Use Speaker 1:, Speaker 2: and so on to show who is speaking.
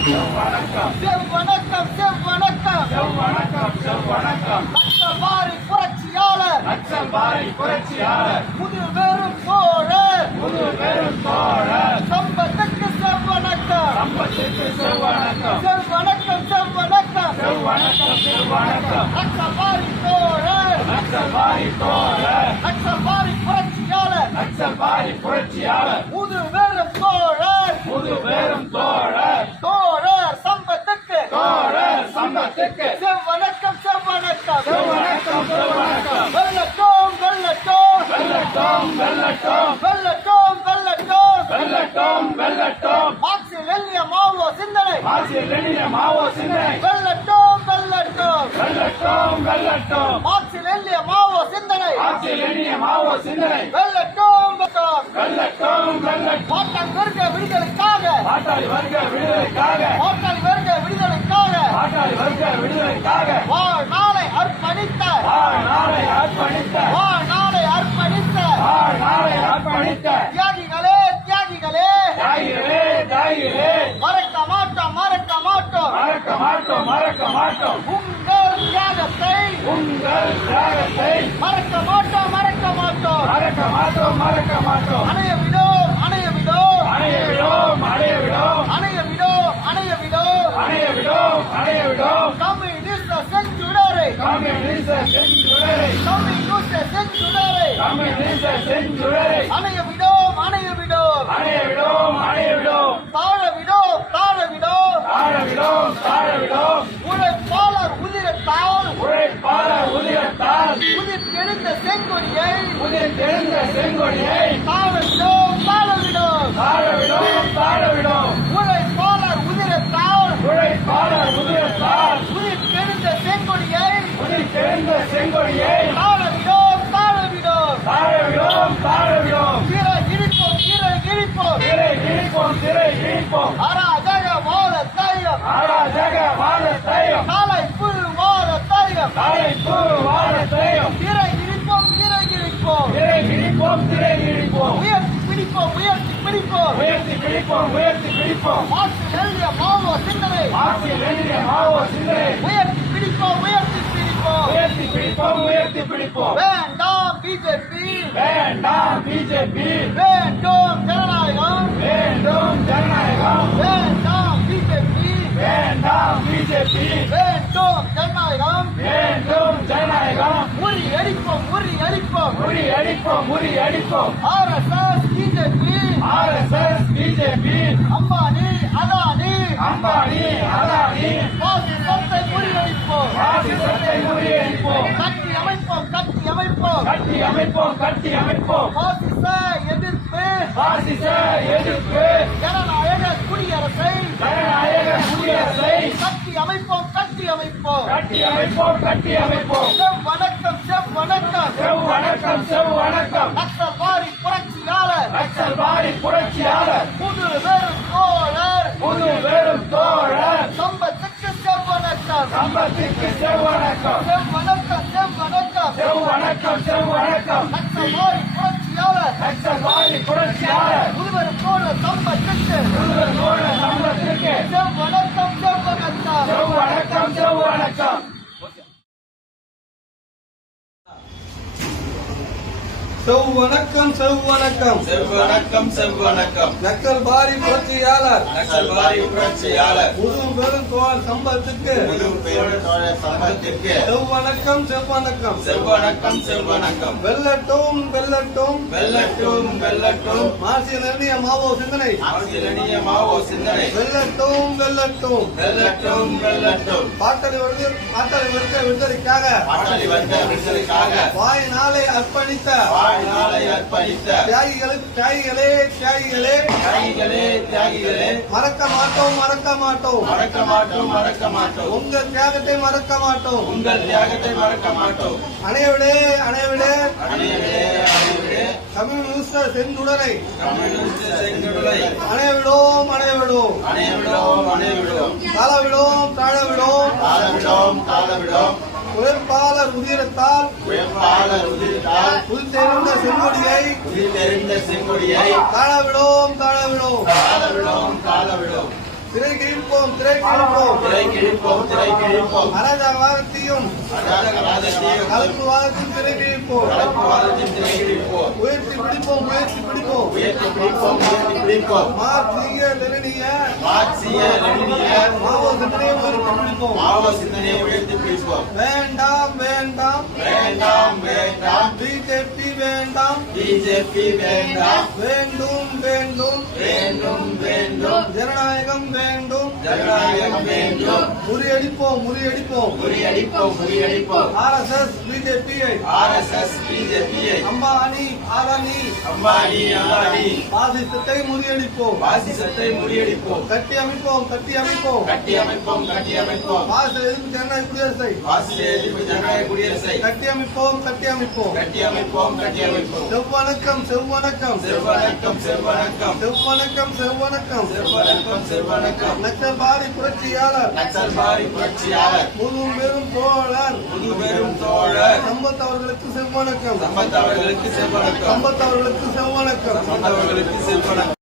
Speaker 1: வணக்கம் செவ் வணக்கம்
Speaker 2: செவ் வணக்கம்
Speaker 1: செவ் வணக்கம்
Speaker 2: செவ் வணக்கம்
Speaker 1: லட்சம் பாரி
Speaker 2: புரட்சியாளர்
Speaker 1: லட்சம் பாரி புரட்சியாளர்
Speaker 2: புது வெறும் தோழர்
Speaker 1: புது வெறும் தோழர்
Speaker 2: சம்பத்துக்கு
Speaker 1: செவ் வணக்கம் புரட்சியாளர் சம்பத்துக்கு
Speaker 2: செவ்வணக்கம் செவ்வணக்கம்
Speaker 1: செவ்வணக்கம் செவ்வணக்கம்
Speaker 2: வெள்ளட்டோம் வெள்ளட்டோம்
Speaker 1: வெல்லட்டும் வெல்லட்டும்
Speaker 2: வெள்ளட்டோம் வெள்ளட்டோம்
Speaker 1: வெல்லட்டும் வெல்லட்டும்
Speaker 2: மார்க்சில் எல்லிய மாவோ சிந்தனை.
Speaker 1: ஆசிரியர் லெனின மாவோ சிந்தனை.
Speaker 2: வெள்ளட்டோம் வெள்ளட்டோம்
Speaker 1: வெல்லட்டும் வெல்லட்டும்
Speaker 2: மார்க்சில் எல்லிய மாவோ சிந்தனை.
Speaker 1: மாவோ
Speaker 2: வெள்ளட்டோம் வெள்ளட்டோம் விடுதலைக்காக.
Speaker 1: விடுதலைக்காக.
Speaker 2: பாட்டாளி
Speaker 1: Go.
Speaker 2: உதிர் தெழுந்த செங்கொடியை
Speaker 1: தாழவிடும் தாழவிடும் தாழவிடும் தாழவிடும்
Speaker 2: உழைப்பாளர் உதிரத்தால்
Speaker 1: உழைப்பாளர் உதிரத்தால்.
Speaker 2: உதிர் தெழுந்த செங்கொடியை
Speaker 1: உதிர் தெழுந்த செங்கொடியை தாழவிடும் தாழவிடும் தாழவிடும் தாழவிடும்
Speaker 2: திரை இடிப்போம் திரை இடிப்போம்.
Speaker 1: திரை இடிப்போம் திரை இடிப்போம்.
Speaker 2: அராஜக மாத தையம்
Speaker 1: அராஜக மாத தையம்
Speaker 2: பிடிப்போம் உயர்த்தி பிடிப்போம். மாற்று எழுதிய மாவோ சிந்தனை.
Speaker 1: ஆட்சியில் எழுதிய மாவோ சிந்தனை.
Speaker 2: உயர்த்தி பிடிப்போம் உயர்த்தி பிடிப்போம்.
Speaker 1: உயர்த்தி பிடிப்போம் உயர்த்தி பிடிப்போம்.
Speaker 2: வேண்டாம் பிஜேபி.
Speaker 1: வேண்டாம் பிஜேபி.
Speaker 2: வேண்டும் ஜனநாயகம்.
Speaker 1: வேண்டும் ஜனநாயகம்.
Speaker 2: வேண்டாம் பிஜேபி.
Speaker 1: வேண்டாம் பிஜேபி.
Speaker 2: வேண்டும் ஜனநாயகம்.
Speaker 1: வேண்டும் ஜனநாயகம்.
Speaker 2: முறி அடிப்போம் முறி அடிப்போம்
Speaker 1: முறி அடிப்போம் முறி அடிப்போம்
Speaker 2: ஆர்எஸ்எஸ் அமைப்போம். கட்டி அமைப்போம்
Speaker 1: கட்டி அமைப்போம்.
Speaker 2: பாசிச எதிர்ப்பு.
Speaker 1: பாசிச எதிர்ப்பு.
Speaker 2: ஜனநாயக குடியரசை.
Speaker 1: ஜனநாயக குடியரசை.
Speaker 2: கட்டி அமைப்போம் கட்டி அமைப்போம்.
Speaker 1: கட்டி அமைப்போம் கட்டி அமைப்போம்.
Speaker 2: வணக்கம் செவ் வணக்கம்
Speaker 1: செவ் வணக்கம் செவ் வணக்கம்
Speaker 2: நக்சல் வாரி புரட்சியாளர்
Speaker 1: நக்சல் பாரி புரட்சியாளர்
Speaker 2: புது வெறும் தோழர்
Speaker 1: புது வெறும் தோழர்
Speaker 2: சம்பத்துக்கு செவ் வணக்கம்
Speaker 1: சம்பத்திற்கு செவ் வணக்கம்
Speaker 2: செவ் வணக்கம் செவ் வணக்கம்
Speaker 1: செவ் வணக்கம் செவ் வணக்கம்
Speaker 2: புரட்சியாளர்
Speaker 1: புரட்சியாளர் சம்பத்திற்கு
Speaker 2: செவ் வணக்கம் செவ் வணக்கம்
Speaker 1: செவ் வணக்கம் செவ் வணக்கம்.
Speaker 3: செவ்வணக்கம் செவ்வணக்கம்.
Speaker 4: செவ்வணக்கம் செவ்வணக்கம்.
Speaker 3: நக்கல் பாரி புரட்சியாளர்.
Speaker 4: நக்சல்வாரி புரட்சியாளர்.
Speaker 3: முது பெரும் தோழர் சம்பத்துக்கு
Speaker 4: புது பெயர் தோழர் சம்பத்திற்கு
Speaker 3: செவ்வணக்கம் செவ்வணக்கம்.
Speaker 4: செவ்வணக்கம் செவ்வணக்கம்.
Speaker 3: வெல்லட்டும் வெல்லட்டும்
Speaker 4: வெல்லட்டும் வெல்லட்டும்
Speaker 3: மாசி நன்றிய மாவோ சிந்தனை.
Speaker 4: ஆசிரியனிய மாவோ சிந்தனை.
Speaker 3: வெல்லட்டும் வெல்லட்டும்
Speaker 4: வெல்லட்டும் வெல்லட்டும்
Speaker 3: பாட்டளி வருது பாட்டளி வருக விடுதலைக்காக.
Speaker 4: பாட்டலி வந்த விடுதலைக்காக.
Speaker 3: வாய் நாளை அர்ப்பணித்த.
Speaker 4: வாழ்நாளை அர்ப்பணித்த
Speaker 3: தியாகிகளுக்கு தியாகிகளே தியாகிகளே.
Speaker 4: தியாகிகளே தியாகிகளே.
Speaker 3: மறக்க மாட்டோம் மறக்க மாட்டோம்.
Speaker 4: மறக்க மாட்டோம் மறக்க மாட்டோம்.
Speaker 3: உங்கள் தியாகத்தை மறக்க மாட்டோம்.
Speaker 4: உங்கள் தியாகத்தை மறக்க மாட்டோம்.
Speaker 3: அணையவிடே அணையவிடே.
Speaker 4: அணையவிடே அணையவிடே.
Speaker 3: கம்யூனிஸ்ட செந்துடரை
Speaker 4: கம்யூனிஸ்ட் செங்கடலை.
Speaker 3: அணையவிடோம் அணையவிடோம்.
Speaker 4: அணையவிடோம் அணையவிடோம். தாளவிடோம் தாளவிடோம்
Speaker 3: உயர்பாலர் உதிரத்தால்
Speaker 4: உயர்பாலர் உதிரத்தால்
Speaker 3: புது தெரிந்த செங்கொடியை
Speaker 4: புது தெரிந்த செங்கொடியை
Speaker 3: தாழவிடும் தாழவிடும்
Speaker 4: தாழவிடும் தாழவிடும்
Speaker 3: திரை கிழிப்போம் திரை கிழிப்போம்
Speaker 4: திரை கிழிப்போம் திரை கிழிப்போம் அராஜகவாதத்தையும்
Speaker 3: கலப்புவாதத்தையும் திரை கிழிப்போம்
Speaker 4: கலப்புவாதத்தையும் திரை கிழிப்போம்
Speaker 3: உயர்த்தி பிடிப்போம் உயர்த்தி பிடிப்போம்.
Speaker 4: உயர்த்தி பிடிப்போம் உயர்த்தி பிடிப்போம்.
Speaker 3: மார்க்சிய லெனினிய
Speaker 4: மார்க்சிய லெனினிய
Speaker 3: மாவோ சிந்தனையை உயர்த்தி பிடிப்போம்.
Speaker 4: மாவோ சிந்தனையை உயர்த்தி பிடிப்போம்.
Speaker 3: வேண்டாம் வேண்டாம்.
Speaker 4: வேண்டாம் வேண்டாம்.
Speaker 3: பிஜேபி வேண்டாம்
Speaker 4: பிஜேபி வேண்டாம்
Speaker 3: வேண்டும் வேண்டும்
Speaker 4: வேண்டும் வேண்டும்
Speaker 3: ஜனநாயகம் வேண்டும்
Speaker 4: ஜனநாயகம் வேண்டும்
Speaker 3: முறியடிப்போம் முறியடிப்போம்
Speaker 4: முறியடிப்போம் முறியடிப்போம்
Speaker 3: ஆர்எஸ்எஸ் பிஜேபியை
Speaker 4: ஆர்எஸ்எஸ் பிஜேபியை
Speaker 3: அம்பானி ஆரானி
Speaker 4: அம்பானி அம்பானி
Speaker 3: பாசிசத்தை முறியடிப்போம்
Speaker 4: பாசிசத்தை முறியடிப்போம்
Speaker 3: கட்டி அமைப்போம் கட்டி அமைப்போம்
Speaker 4: கட்டி அமைப்போம் கட்டி அமைப்போம்
Speaker 3: பாசிச எதிர்ப்பு ஜனநாயக குடியரசை
Speaker 4: பாசிச எதிர்ப்பு ஜனநாயக குடியரசை
Speaker 3: கட்டி அமைப்போம் கட்டி அமைப்போம்
Speaker 4: கட்டி அமைப்போம் கட்டி அமைப்போம்
Speaker 3: செவ்வணக்கம் செவ்வணக்கம்.
Speaker 4: செவ்வணக்கம் செவ்வணக்கம்.
Speaker 3: செவ்வணக்கம் செவ்வணக்கம்.
Speaker 4: செவ்வணக்கம் செவ்வணக்கம்.
Speaker 3: நக்சல்பாரி புரட்சியாளர்.
Speaker 4: நக்சல்பாரி புரட்சியாளர்.
Speaker 3: முழு பெரும் தோழர்.
Speaker 4: புது பெரும் தோழர்.
Speaker 3: சம்பத் அவர்களுக்கு செவ்வணக்கம்.
Speaker 4: சம்பத் அவர்களுக்கு செவ்வணக்கம்.
Speaker 3: சம்பத் அவர்களுக்கு செவ்வணக்கம்.
Speaker 4: சம்பத் அவர்களுக்கு செவ்வணக்கம்.